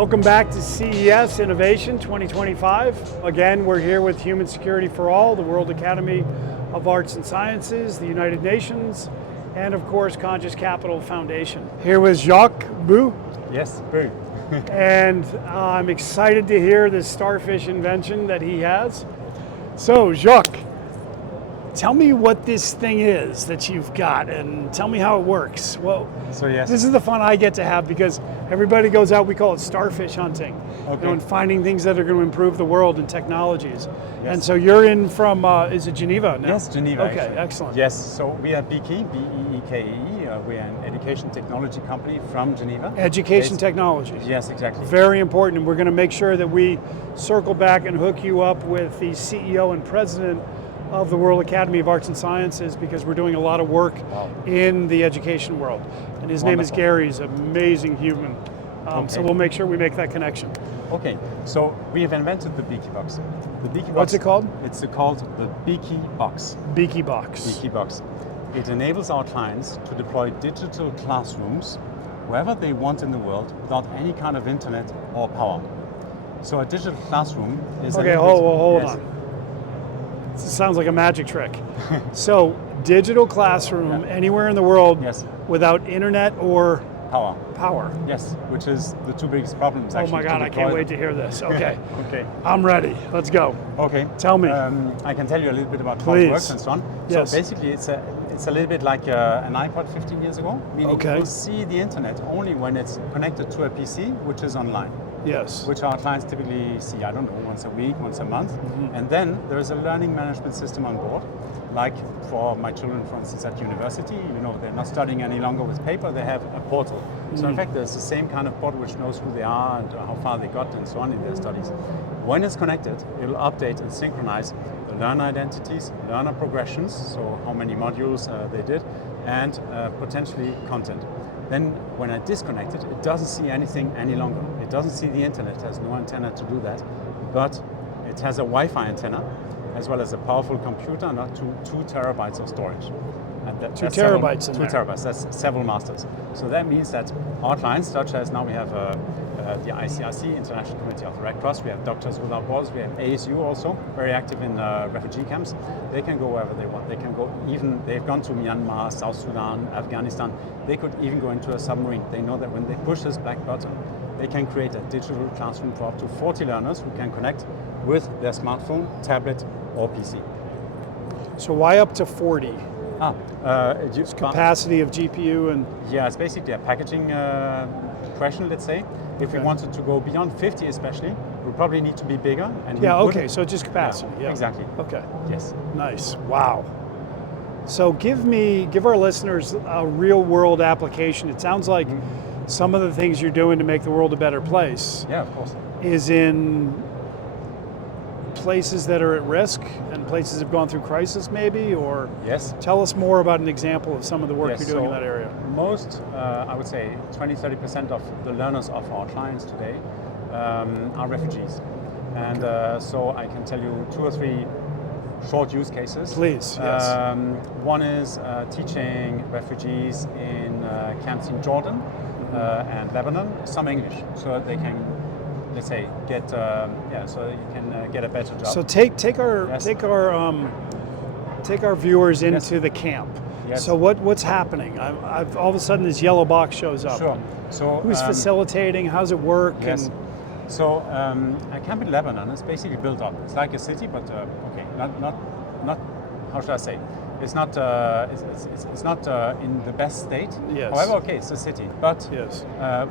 Welcome back to CES Innovation 2025. Again, we're here with Human Security for All, the World Academy of Arts and Sciences, the United Nations, and of course, Conscious Capital Foundation. Here with Jacques Bogh. Yes, Bogh. And I'm excited to hear this starfish invention that he has. So, Jacques, tell me what this thing is that you've got and tell me how it works. Well, this is the fun I get to have because everybody goes out, we call it starfish hunting, and finding things that are going to improve the world and technologies. Yes. And so you're in from, is it Geneva now? Yes, Geneva. Okay, actually. Excellent. Yes, so we are Beekee, B-E-E-K-E. We're an education technology company from Geneva. Education technologies. Yes, exactly. Very important, and we're going to make sure that we circle back and hook you up with the CEO and president of the World Academy of Arts and Sciences because we're doing a lot of work in the education world. And his name is Gary, he's an amazing human. So we'll make sure we make that connection. Okay, so we have invented the Beekee Box. The Beekee Box. What's it called? It's called the Beekee Box. Beekee Box. Beekee Box. It enables our clients to deploy digital classrooms wherever they want in the world without any kind of internet or power. So a digital classroom is hold on. This sounds like a magic trick. So, digital classroom anywhere in the world without internet or power. Yes, which is the two biggest problems actually. Oh my God, I can't wait to hear this. Okay. Okay. I'm ready. Let's go. Okay. Tell me. I can tell you a little bit about how it works and so on. Yes. So basically it's a little bit like an iPod 15 years ago, meaning you'll see the internet only when it's connected to a PC, which is online. Yes. Which our clients typically see, I don't know, once a week, once a month. And then there is a learning management system on board. Like for my children, for instance, at university, they're not studying any longer with paper, they have a portal. So in fact, there's the same kind of portal which knows who they are and how far they got and so on in their studies. When it's connected, it'll update and synchronize the learner identities, learner progressions, so how many modules they did, and potentially content. Then when I disconnect it, it doesn't see anything any longer. It doesn't see the internet, it has no antenna to do that, but it has a Wi-Fi antenna as well as a powerful computer and up to 2 terabytes of storage. And 2 terabytes in 2 there. terabytes, that's several masters. So that means that our clients, such as now we have the ICRC, International Committee of the Red Cross, we have Doctors Without Borders, we have ASU also, very active in refugee camps. They can go wherever they want. They can go they've gone to Myanmar, South Sudan, Afghanistan. They could even go into a submarine. They know that when they push this black button, they can create a digital classroom for up to 40 learners who can connect with their smartphone, tablet, or PC. So why up to 40? Capacity of GPU and... Yeah, it's basically a packaging question, let's say. If we wanted to go beyond 50 especially, we probably need to be bigger. And so just capacity. Yeah. Exactly. Okay. Yes. Nice, wow. So give our listeners a real world application. It sounds like some of the things you're doing to make the world a better place of course. Is in places that are at risk and places that have gone through crisis maybe, or tell us more about an example of some of the work you're doing in that area. Most, I would say 20-30% of the learners of our clients today are refugees. And so I can tell you 2 or 3 short use cases. Please, One is teaching refugees in camps in Jordan and Lebanon some English, so they can, let's say, get so you can get a better job. So take our viewers into the camp. Yes. So what's happening? I've all of a sudden this yellow box shows up. Sure. So who's facilitating? How's it work? Yes. And so a camp in Lebanon is basically built up. It's like a city, but not how should I say? It's not in the best state. Yes. However, it's a city. But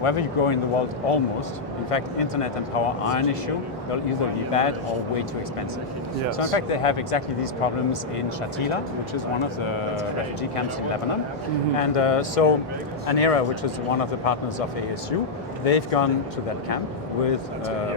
wherever you go in the world, almost, in fact, internet and power are an issue. They'll either be bad or way too expensive. Yes. So in fact, they have exactly these problems in Shatila, which is one of the refugee camps in Lebanon. And so ANERA, which is one of the partners of ASU, they've gone to that camp with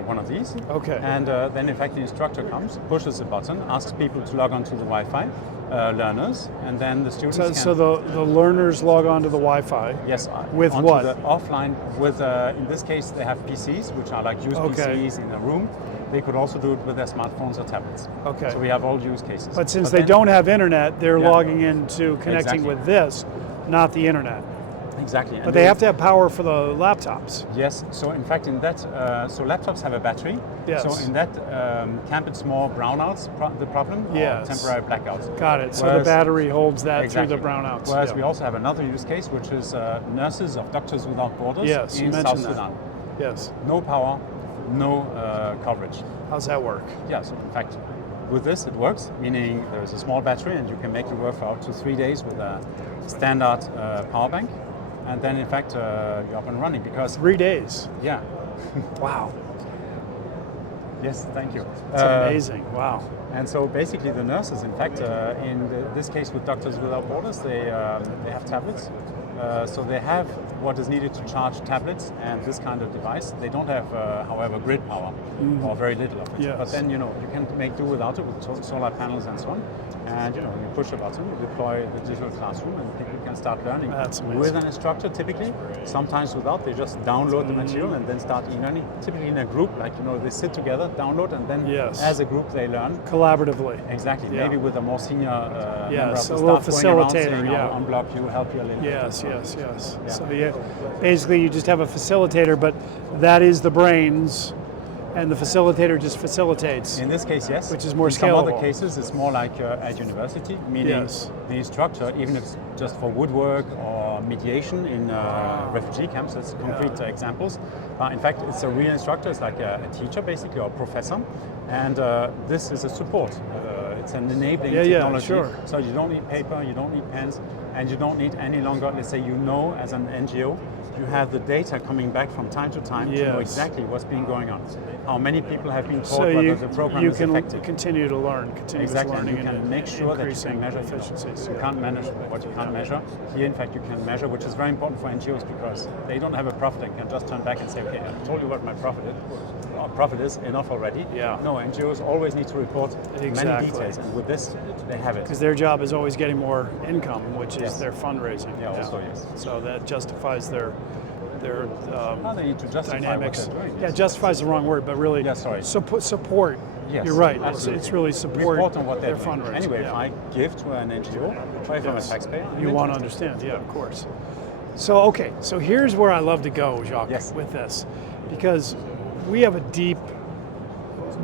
one of these. Okay. And then in fact the instructor comes, pushes a button, asks people to log on to the Wi-Fi, learners, and then the students So the learners log on to the Wi-Fi? Yes. With what? The offline with, in this case, they have PCs, which are like used PCs in a room. They could also do it with their smartphones or tablets. Okay. So we have all use cases. But since they don't have internet, they're logging into connecting with this, not the internet. Exactly. But they have to have power for the laptops. Yes, so in fact in that, so laptops have a battery. Yes. So in that camp it's more brownouts, the problem, Yes. or temporary blackouts. Got it. So Whereas- the battery holds that Exactly. through the brownouts. Whereas Yeah. we also have another use case, which is nurses of Doctors Without Borders Yes, you in South mentioned that. Sudan. Yes. No power, no coverage. How's that work? Yeah, so in fact, with this it works, meaning there is a small battery and you can make it work for up to 3 days with a standard power bank. And then in fact, you're up and running because, 3 days. yeah, Wow. yes, thank you. That's amazing. Wow. And so basically the nurses, in fact, this case with Doctors Without Borders, they have tablets. So they have what is needed to charge tablets and this kind of device. They don't have, however, grid power or very little of it. Yes. But then, you can make do without it with solar panels and so on. And, you push a button, you deploy the digital classroom and people can start learning. That's amazing. With an instructor typically, sometimes without, they just download the material and then start e-learning. Typically in a group, like, they sit together, download, and then Yes. as a group they learn. Collaboratively. Exactly, Yeah. maybe with a more senior member of Yes, the a little staff going around facilitator, saying, yeah. I'll unblock you, help you a little bit. Yes, yes. So basically you just have a facilitator, but that is the brains, and the facilitator just facilitates. In this case, yes. Which is more In some other scalable. cases, it's more like at university, meaning Yes. the instructor, even if it's just for woodwork or mediation in refugee camps, that's concrete examples. In fact, it's a real instructor, it's like a teacher basically, or a professor, and this is a support. It's an enabling technology. Sure. So you don't need paper, you don't need pens, and you don't need any longer, let's say as an NGO, you have the data coming back from time to time to know Yes. exactly what's been going on. How many people have been taught So whether the program you is can effective. continue to learn, continuous Exactly, learning, and you can and make sure that you increasing can measure efficiencies. You can't manage what you can't measure. Here, in fact, you can measure, which is very important for NGOs because they don't have a profit and can just turn back and say, okay, I told you what my profit is. Our profit is enough already. Yeah. No, NGOs always need to report many Exactly. details, and with this, they have it. Because their job is always getting more income, which is Yes. their fundraising. Yeah, also, yes. So that justifies their They need to justify dynamics. what they're doing. Yeah, justifies the wrong word, but really Yeah, sorry. support. Yes, You're right. absolutely. It's really support Report on what they're their doing. fundraising. Anyway, yeah. if I give to an NGO, or if I'm a Yes. taxpayer, I'm You want to interested. understand, yeah, of course. So, okay, so here's where I love to go, Jacques, Yes. with this. Because we have a deep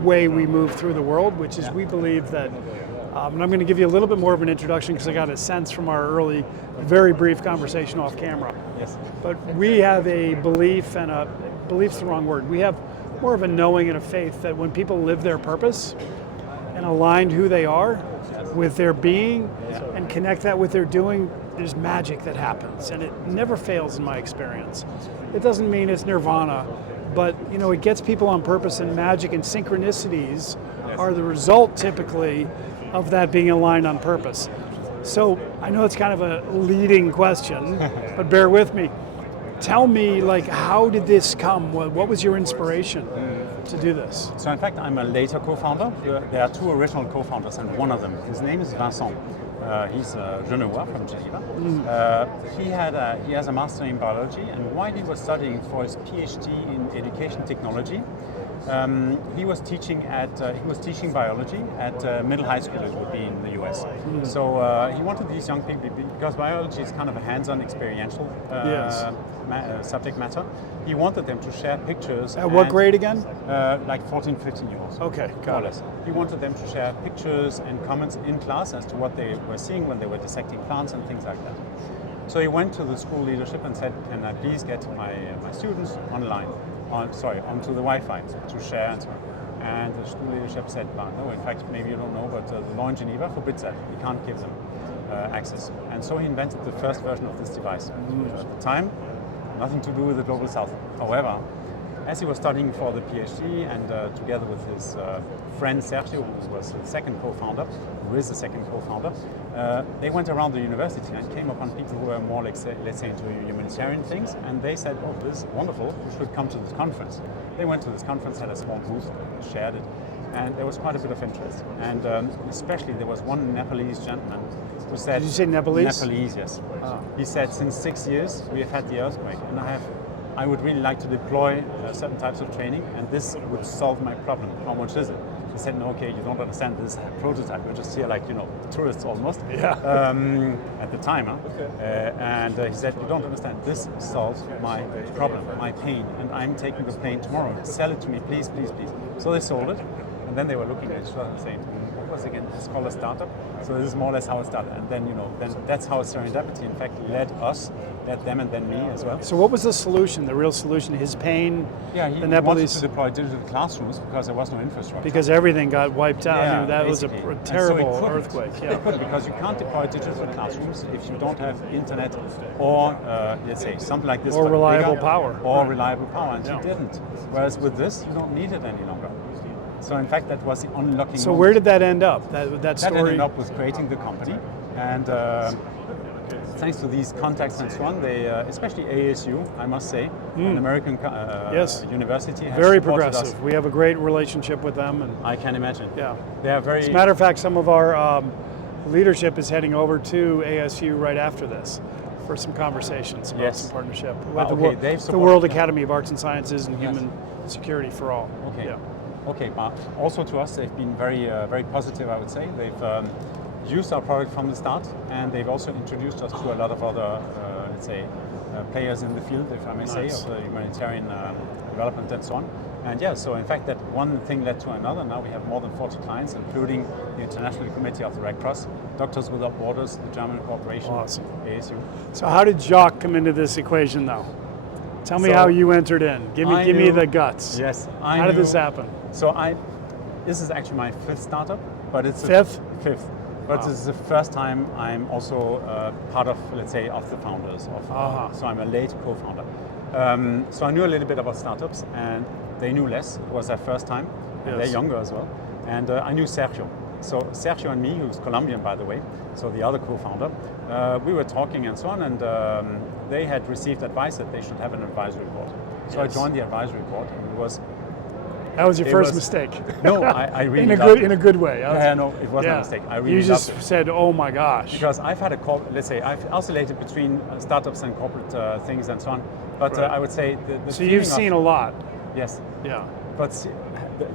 way we move through the world, which is we believe that, and I'm going to give you a little bit more of an introduction because I got a sense from our early, very brief conversation off camera. Yes. But we have a belief, and belief's the wrong word, we have more of a knowing and a faith that when people live their purpose and align who they are with their being and connect that with their doing, there's magic that happens, and it never fails in my experience. It doesn't mean it's nirvana, but it gets people on purpose, and magic and synchronicities are the result typically of that being aligned on purpose. So I know it's kind of a leading question, but bear with me. Tell me, how did this come? What was your inspiration to do this? So in fact, I'm a later co-founder. There are two original co-founders, and one of them, his name is Vincent. He's a Genevois from Geneva. He has a master in biology, and while he was studying for his PhD in education technology, he was teaching biology at middle high school. It would be in the US. So he wanted these young people, because biology is kind of a hands-on, experiential subject matter. He wanted them to share pictures. At what grade again? Like 14, 15-year-olds. Okay, more or got it. less. He wanted them to share pictures and comments in class as to what they were seeing when they were dissecting plants and things like that. So he went to the school leadership and said, can I please get my students online, onto the Wi-Fi to share and so on. And the school leadership said, no, in fact, maybe you don't know, but the law in Geneva forbids that. We can't give them access. And so he invented the first version of this device. At the time, nothing to do with the Global South. However, as he was studying for the PhD and together with his friend Sergio, who was the second co-founder, they went around the university and came upon people who were more, let's say, into humanitarian things, and they said, oh, this is wonderful, you should come to this conference. They went to this conference, had a small booth, shared it, and there was quite a bit of interest. And especially there was one Nepalese gentleman who said... Did you say Nepalese? Nepalese, yes. Oh. He said, since 6 years we have had the earthquake, and I would really like to deploy certain types of training, and this would solve my problem. How much is it? He said, no, okay, you don't understand this prototype. We're just here like, tourists almost. Yeah. At the time. Huh? Okay. And he said, you don't understand. This solves my problem, my pain. And I'm taking the plane tomorrow. Sell it to me, please, please, please. So they sold it. And then they were looking at each other and saying, what was again? It's called a startup. So this is more or less how it started. And then, then that's how serendipity, in fact, led them and then me as well. So what was the solution, the real solution? His pain, yeah, he wanted to deploy digital classrooms because there was no infrastructure. Because everything got wiped out. Yeah, I mean, that was a terrible earthquake. Yeah. They couldn't, because you can't deploy digital classrooms if you don't have internet or, let's say, something like this. Or reliable bigger, power. Or reliable power, and you didn't. Whereas with this, you don't need it any longer. So in fact, that was the unlocking So moment. where did that end up, that story? That ended up with creating the company. And thanks to these contacts and so on, they, especially ASU, I must say, an American university, has very supported progressive. us. We have a great relationship with them, and I can imagine. yeah, they are very. As a matter of fact, some of our leadership is heading over to ASU right after this for some conversations about some partnership with the World Academy of Arts and Sciences and Human Security for All. Okay. Yeah. Okay, but also to us, they've been very, very positive. I would say they've used our product from the start, and they've also introduced us to a lot of other, let's say, players in the field, if I may say, of the humanitarian development and so on. And yeah, so in fact, that one thing led to another. Now we have more than 40 clients, including the International Committee of the Red Cross, Doctors Without Borders, the German Corporation, ASU. So how did Jacques come into this equation, though? Tell me how you entered in. Give me the guts. Yes, how did this happen? So this is actually my fifth startup, but it's fifth. But this is the first time I'm also part of, let's say, of the founders. So I'm a late co-founder. So I knew a little bit about startups, and they knew less. It was their first time. And they're younger as well. And I knew Sergio. So Sergio and me, who's Colombian, by the way, so the other co-founder, we were talking and so on, and they had received advice that they should have an advisory board. So I joined the advisory board, and it was. That was your first mistake. No, I really in a good way. No, it wasn't a mistake. I really You just said, "Oh my gosh!" Because I've had let's say, I've oscillated between startups and corporate things and so on. But I would say the so you've seen a lot. Yes. Yeah. But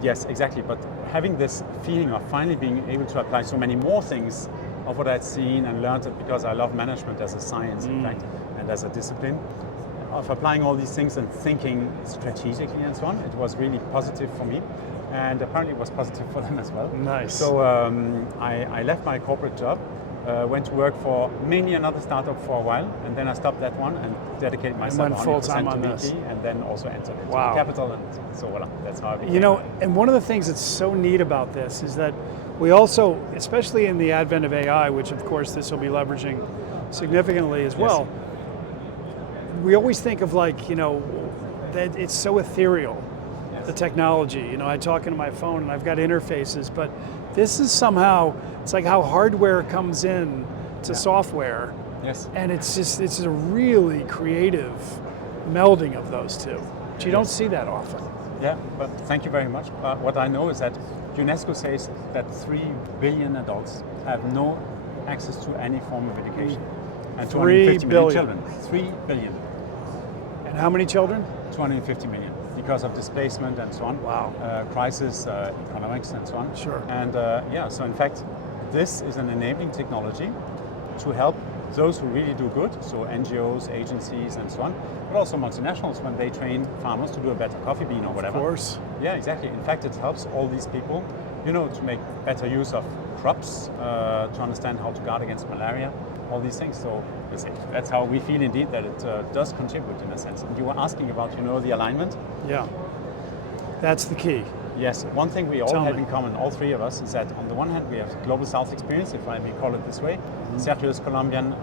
yes, exactly. But having this feeling of finally being able to apply so many more things of what I'd seen and learned it, because I love management as a science, in fact, and as a discipline. Of applying all these things and thinking strategically and so on, it was really positive for me, and apparently it was positive for them as well. Nice. So I left my corporate job, went to work for mainly another startup for a while, and then I stopped that one and dedicated myself 100% to Beekee, and then also entered into the capital, and so voila, that's how I became. And one of the things that's so neat about this is that we also, especially in the advent of AI, which of course this will be leveraging significantly as well, we always think of that it's so ethereal, the technology. I talk into my phone and I've got interfaces, but this is somehow, it's like how hardware comes in to software. Yes. And it's a really creative melding of those two. But you don't see that often. Yeah, but thank you very much. What I know is that UNESCO says that 3 billion adults have no access to any form of education. And 250 million children. 3 billion. And how many children? 250 million, because of displacement and so on. Wow. Crisis, economics and so on. Sure. And so in fact, this is an enabling technology to help those who really do good, so NGOs, agencies and so on, but also multinationals when they train farmers to do a better coffee bean or whatever. Of course. Yeah, exactly. In fact, it helps all these people, to make better use of crops, to understand how to guard against malaria, all these things. So that's how we feel indeed that it does contribute in a sense. And you were asking about, the alignment? Yeah, that's the key. Yes, one thing we all have in common, all three of us, is that on the one hand we have Global South experience, if I may call it this way. Sergio is Colombian,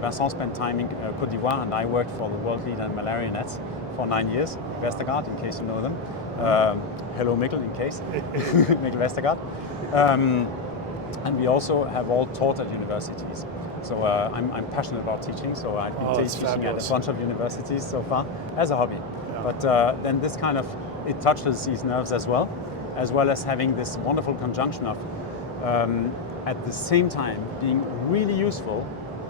Vincent spent time in Côte d'Ivoire, and I worked for the world leader in malaria nets for 9 years, Westergaard, in case you know them. Hello Mikkel, in case, Mikkel Westergaard. And we also have all taught at universities. So I'm passionate about teaching, so I've been teaching at a bunch of universities so far as a hobby. Yeah. But then this kind of, it touches these nerves as well as having this wonderful conjunction of, at the same time, being really useful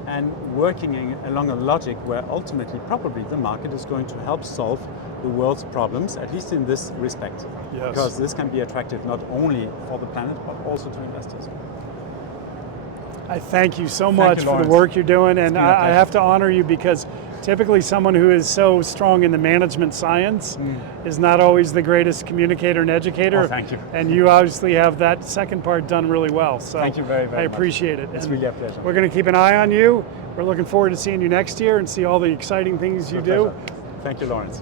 and working along a logic where ultimately probably the market is going to help solve the world's problems, at least in this respect. Yes. Because this can be attractive not only for the planet, but also to investors. I thank you so much you, for the Lawrence. work you're doing, and been a I pleasure. have to honor you because typically someone who is so strong in the management science is not always the greatest communicator and educator. Oh, thank you. And you obviously have that second part done really well. So Thank you very, very I much. appreciate it. It's And really a pleasure. we're going to keep an eye on you. We're looking forward to seeing you next year and see all the exciting things you do. Pleasure. Thank you, Lawrence.